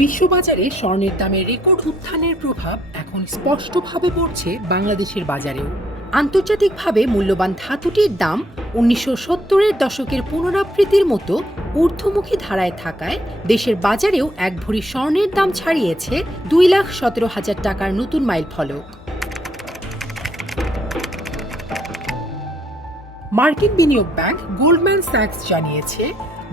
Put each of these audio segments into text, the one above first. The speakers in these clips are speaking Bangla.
বিশ্ববাজারে স্বর্ণের দামে রেকর্ড উত্থানের প্রভাব এখন স্পষ্টভাবে পড়ছে বাংলাদেশের বাজারেও। আন্তর্জাতিকভাবে মূল্যবান ধাতুটির দাম উনিশশো সত্তরের দশকের পুনরাবৃত্তির মতো ঊর্ধ্বমুখী ধারায় থাকায় দেশের বাজারেও এক ভরি স্বর্ণের দাম ছাড়িয়েছে দুই লাখ সতেরো হাজার টাকার নতুন মাইল ফলক। মার্কিন বিনিয়োগ ব্যাংক গোল্ডম্যান স্যাক্স জানিয়েছে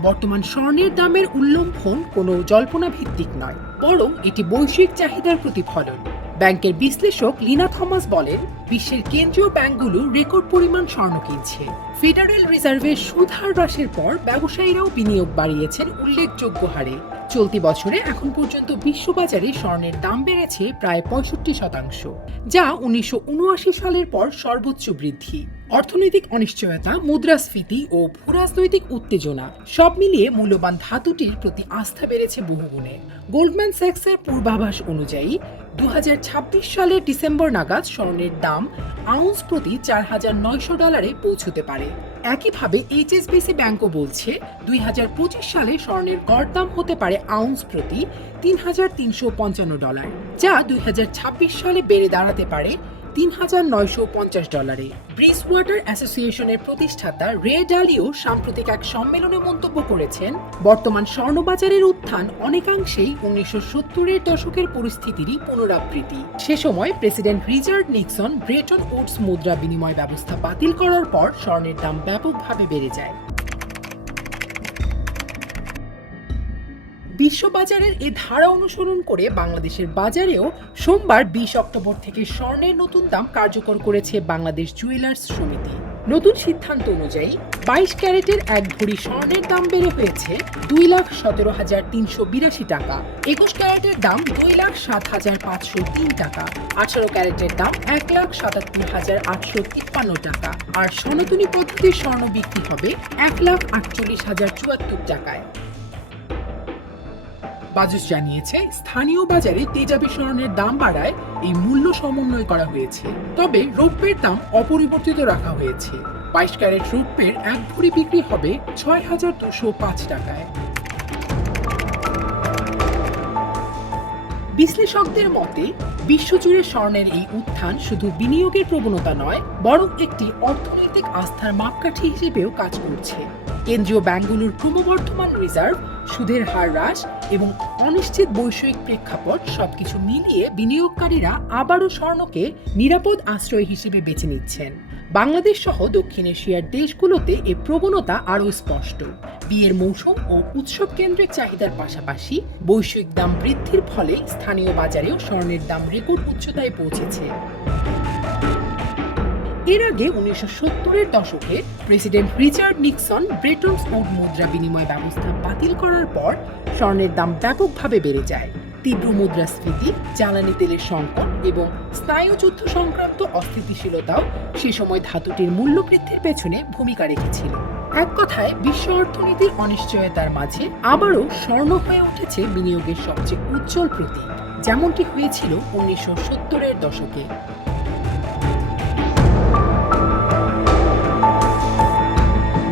বর্তমান স্বর্ণের দামের উল্লম্ফন কোনো জল্পনা ভিত্তিক নয়, বরং এটি বৈশ্বিক চাহিদার প্রতিফলন। ব্যাংকের বিশ্লেষক লিনা থমাস বলেন, বিশ্বের কেন্দ্রীয় ব্যাংকগুলো রেকর্ড পরিমাণ স্বর্ণ কিনছে। ফেডারেল রিজার্ভের সুদ হ্রাসের পর ব্যবসায়ীরাও বিনিয়োগ বাড়িয়েছেন উল্লেখযোগ্য হারে। চলতি বছরে এখন পর্যন্ত বিশ্ববাজারে স্বর্ণের দাম বেড়েছে প্রায় পঁয়ষট্টি শতাংশ, যা উনিশশো উনআশি সালের পর সর্বোচ্চ বৃদ্ধি। অর্থনৈতিক অনিশ্চয়তা, মুদ্রাস্ফীতি ও ভূরাজনৈতিক উত্তেজনা সব মিলিয়ে মূল্যবান ধাতুটির প্রতি আস্থা বেড়েছে বহুগুণে। গোল্ডম্যান স্যাক্সের পূর্বাভাস অনুযায়ী দু সালের ডিসেম্বর নাগাদ স্বর্ণের দাম আউন্স প্রতি চার হাজার নয়শো ডলারে পৌঁছতে পারে। একইভাবে এইচএসবিসি ব্যাংকও বলছে দুই হাজার পঁচিশ সালে স্বর্ণের গড় দাম হতে পারে আউন্স প্রতি তিন হাজার তিনশো পঞ্চান্ন ডলার, যা দুই হাজার ছাব্বিশ সালে বেড়ে দাঁড়াতে পারে তিন হাজার নয়শো পঞ্চাশ ডলারে। ব্রিজ ওয়াটার অ্যাসোসিয়েশনের প্রতিষ্ঠাতা রে ডালিও সাম্প্রতিক এক সম্মেলনে মন্তব্য করেছেন, বর্তমান স্বর্ণবাজারের উত্থান অনেকাংশেই উনিশশো সত্তরের দশকের পরিস্থিতিরই পুনরাবৃত্তি। সে সময় president Richard Nixon Bretton Woods মুদ্রা বিনিময় ব্যবস্থা বাতিল করার পর স্বর্ণের দাম ব্যাপকভাবে বেড়ে যায়। বিশ্ববাজারের এ ধারা অনুসরণ করে বাংলাদেশের বাজারেও সোমবার বিশ অক্টোবর থেকে স্বর্ণের নতুন দাম কার্যকর করেছে বাংলাদেশ জুয়েলার্স সমিতি। নতুন সিদ্ধান্ত অনুযায়ী বাইশ ক্যারেটের এক ভরি স্বর্ণের দাম বেড়ে হয়েছে দুই লাখ সতেরো হাজার তিনশো বিরাশি টাকা। একুশ ক্যারেটের দাম দুই লাখ সাত হাজার পাঁচশো তিন টাকা। আঠারো ক্যারেটের দাম এক লাখ সাতাত্তর হাজার আটশো তিপ্পান্ন টাকা। আর সনাতনী পদ্ধতির স্বর্ণ বিক্রি হবে এক লাখ আটচল্লিশ হাজার চুয়াত্তর টাকায়। বাজুস জানিয়েছে, স্থানীয় বাজারে তেজাবি স্বর্ণের দাম বাড়ায় এই মূল্য সমন্বয় করা হয়েছে। তবে রৌপ্যের দাম অপরিবর্তিত রাখা হয়েছে। বাইশ ক্যারেট রৌপ্যের এক ভরি বিক্রি হবে ছয় হাজার দুশো পাঁচ টাকায়। বিশ্লেষকদের মতে, বিশ্বজুড়ে স্বর্ণের এই উত্থান শুধু বিনিয়োগের প্রবণতা নয়, বরং একটি অর্থনৈতিক আস্থার মাপকাঠি হিসেবেও কাজ করছে। কেন্দ্রীয় ব্যাংকগুলোর ক্রমবর্ধমান রিজার্ভ, সুদের হার হ্রাস এবং অনিশ্চিত বৈষয়িক প্রেক্ষাপট সবকিছু মিলিয়ে বিনিয়োগকারীরা আবারও স্বর্ণকে নিরাপদ আশ্রয় হিসেবে বেছে নিচ্ছেন। বাংলাদেশ সহ দক্ষিণ এশিয়ার দেশগুলোতে এ প্রবণতা আরও স্পষ্ট। বিয়ের মৌসুম ও উৎসব কেন্দ্রিক চাহিদার পাশাপাশি বৈশ্বিক দাম বৃদ্ধির ফলে স্থানীয় বাজারেও স্বর্ণের দাম রেকর্ড উচ্চতায় পৌঁছেছে। এর আগে উনিশশো সত্তরের দশকে president Richard Nixon Bretton Wood মুদ্রা বিনিময় ব্যবস্থা বাতিল করার পর স্বর্ণের দাম ব্যাপকভাবে বেড়ে যায়। তীব্র মুদ্রাস্ফীতি, জ্বালানি তেলের সংকট এবং স্নায়ুযুদ্ধ সংক্রান্ত অস্থিতিশীলতাও সে সময় ধাতুটির মূল্য বৃদ্ধির পেছনে ভূমিকা রেখেছিল। এক কথায়, বিশ্ব অর্থনীতির অনিশ্চয়তার মাঝে আবারও স্বর্ণ হয়ে উঠেছে বিনিয়োগের সবচেয়ে উজ্জ্বল প্রতীক, যেমনটি হয়েছিল উনিশশো সত্তরের দশকে।